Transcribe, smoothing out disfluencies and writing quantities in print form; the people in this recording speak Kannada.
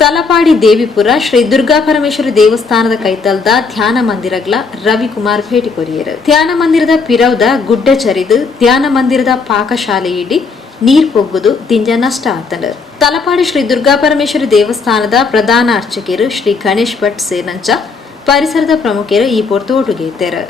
ತಲಪಾಡಿ ದೇವಿಪುರ ಶ್ರೀ ದುರ್ಗಾ ಪರಮೇಶ್ವರಿ ದೇವಸ್ಥಾನದ ಕೈತಲ್ದ ಧ್ಯಾನ ಮಂದಿರಗಳ ರವಿಕುಮಾರ್ ಭೇಟಿ ಕೊರಿಯರು. ಧ್ಯಾನ ಮಂದಿರದ ಪಿರವ್ದ ಗುಡ್ಡ ಚರಿದು ಧ್ಯಾನ ಮಂದಿರದ ಪಾಕಶಾಲೆ ಇಡಿ ನೀರ್ ಪೊಗ್ಗುದು ದಿಂಜ ನಷ್ಟ ಆತಂಡು. ತಲಪಾಡಿ ಶ್ರೀ ದುರ್ಗಾ ಪರಮೇಶ್ವರಿ ದೇವಸ್ಥಾನದ ಪ್ರಧಾನ ಅರ್ಚಕರು ಶ್ರೀ ಗಣೇಶ್ ಭಟ್ ಸೇನಂಚ ಪರಿಸರದ ಪ್ರಮುಖರು ಈ ಪೊರ್ತು ಒಟ್ಟುಗೆ ಇದ್ದಾರೆ.